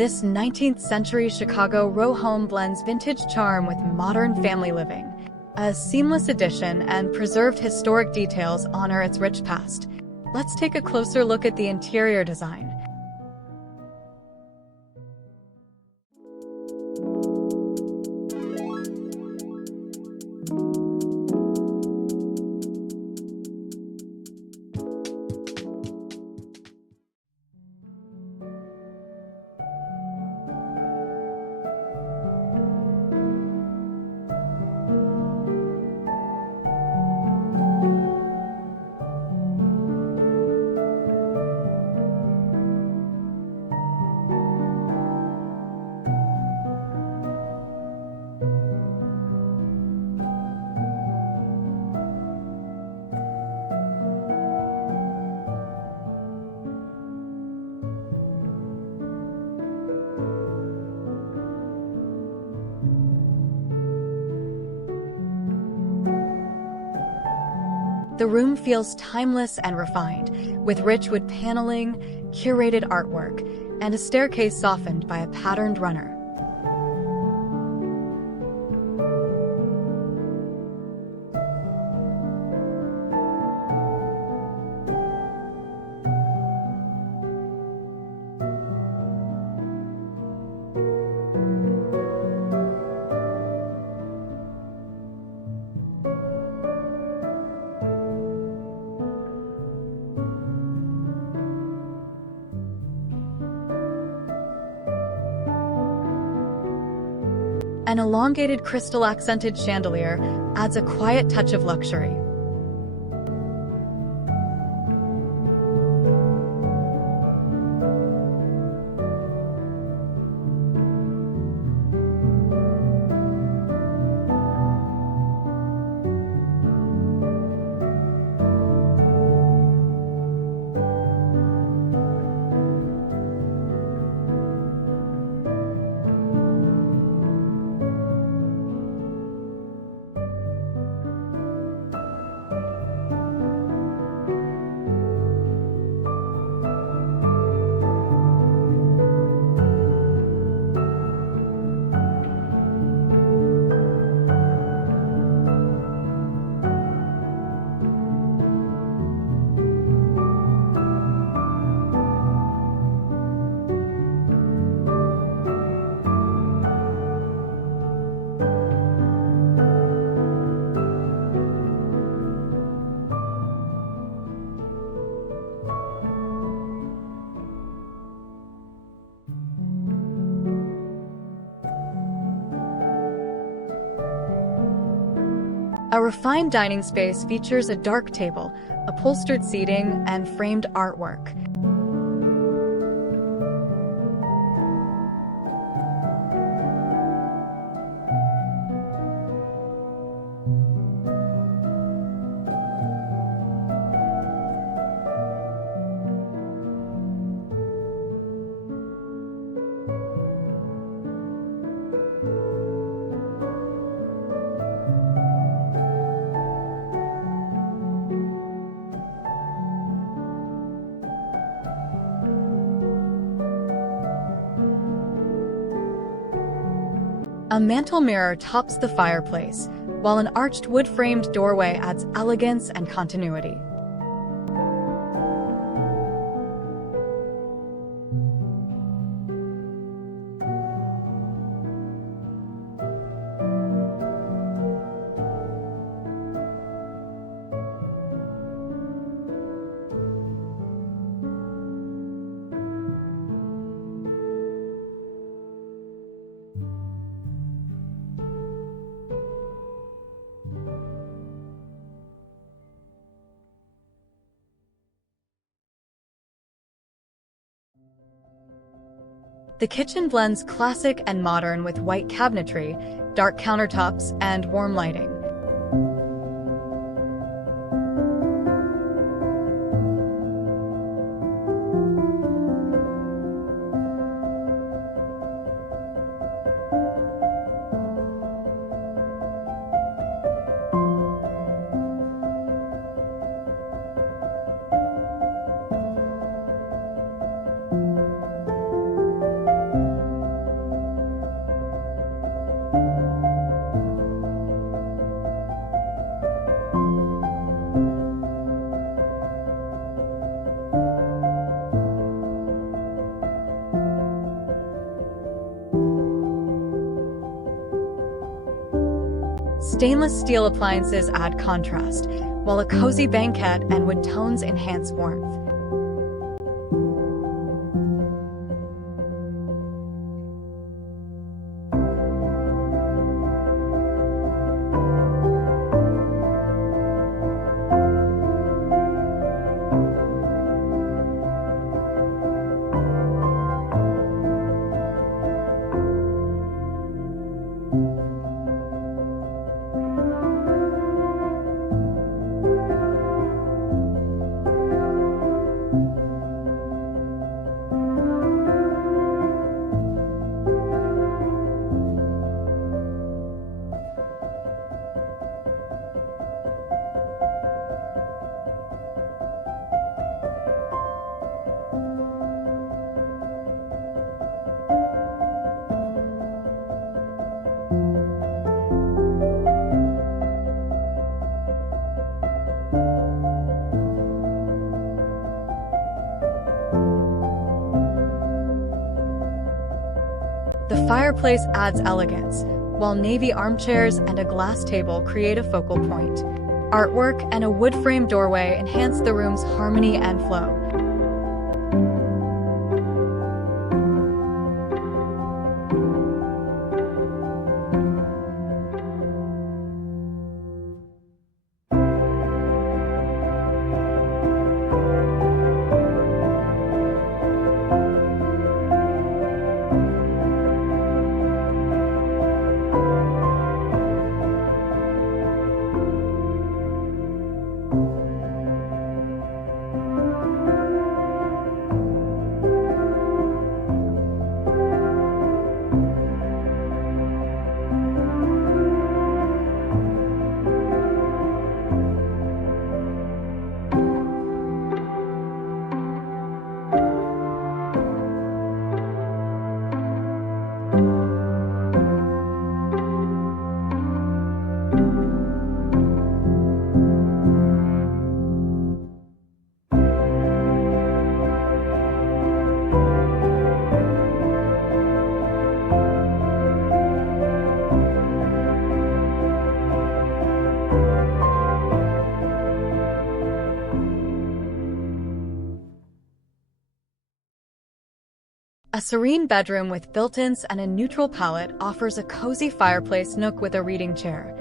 This 19th century Chicago row home blends vintage charm with modern family living. A seamless addition and preserved historic details honor its rich past. Let's take a closer look at the interior design. The room feels timeless and refined, with rich wood paneling, curated artwork, and a staircase softened by a patterned runner. An elongated crystal-accented chandelier adds a quiet touch of luxury. A refined dining space features a dark table, upholstered seating, and framed artwork. A mantel mirror tops the fireplace, while an arched wood-framed doorway adds elegance and continuity. The kitchen blends classic and modern with white cabinetry, dark countertops, and warm lighting. Stainless steel appliances add contrast, while a cozy banquette and wood tones enhance warmth. The fireplace adds elegance, while navy armchairs and a glass table create a focal point. Artwork and a wood-framed doorway enhance the room's harmony and flow. A serene bedroom with built-ins and a neutral palette offers a cozy fireplace nook with a reading chair.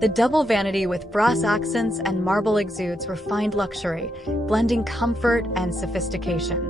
The double vanity with brass accents and marble exudes refined luxury, blending comfort and sophistication.